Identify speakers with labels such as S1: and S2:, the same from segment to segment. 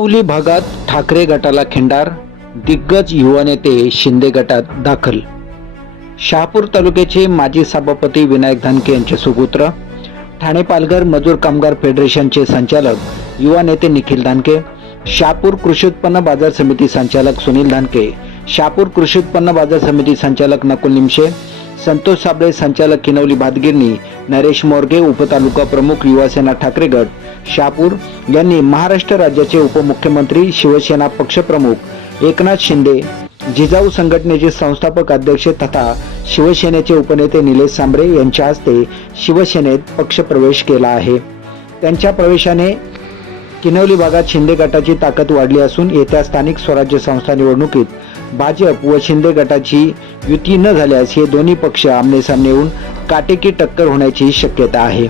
S1: किनवली भागात ठाकरे गटाला खिंडार दिग्गज युवा नेते शिंदे गटात दाखल. शहापूर तालुक्याचे माजी सभापती विनायक धानके यांचे सुपुत्र ठाणे पालघर मजूर कामगार फेडरेशनचे संचालक युवा नेते निखिल धानके शहापूर कृषी उत्पन्न बाजार समिती संचालक सुनील धानके शहापूर कृषी उत्पन्न बाजार समिती संचालक नकुल निमशे संतोष साबळे संचालक किनवली भातगिरणी नरेश मोरगे उपतालुका प्रमुख युवासेना ठाकरे गट यांनी महाराष्ट्र राज्याचे उपमुख्यमंत्री शिवसेना पक्षप्रमुख एकनाथ शिंदे जिजाऊ संघटनेचे संस्थापक अध्यक्ष तथा शिवसेनेचे उपनेते निलेश सांबरे यांच्या हस्ते शिवसेनेत पक्षप्रवेश केला आहे. त्यांच्या प्रवेशाने किनवली भागात शिंदे गटाची ताकद वाढली असून येत्या स्थानिक स्वराज्य संस्था निवडणुकीत भाजप व शिंदे गटाची युती न झाल्यास हे दोन्ही पक्ष आमनेसामने येऊन काटेकी टक्कर होण्याची शक्यता आहे.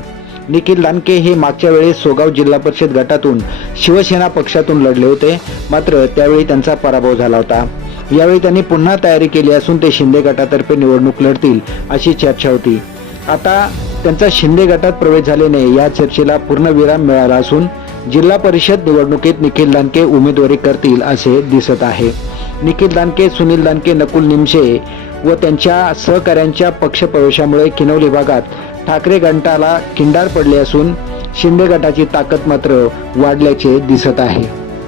S1: निखिल दानके हे मागच्या वेळेस सोगाव जिल्हा परिषद गटातून शिवसेना पक्षातून लढले होते मात्र त्यावेळी त्यांचा पराभव झाला होता. यावेळी त्यांनी पुन्हा तयारी केली असून ते शिंदे गटातर्फे निवडणूक लढतील अशी चर्चा होती. आता त्यांचा शिंदे गटात प्रवेश झाल्याने या चर्चेला पूर्णविराम मिळाला असून जिल्हा परिषद निवडणुकीत निखिल दानके उमेदवारी करतील असे दिसत आहे. निखिल दानके सुनील दानके नकुल निमशे व त्यांच्या सहकाऱ्यांच्या पक्षप्रवेशामुळे किनवली भागात ठाकरे गटाला खिंडार पडले असून शिंदे गटाची ताकद मात्र वाढल्याचे दिसत आहे.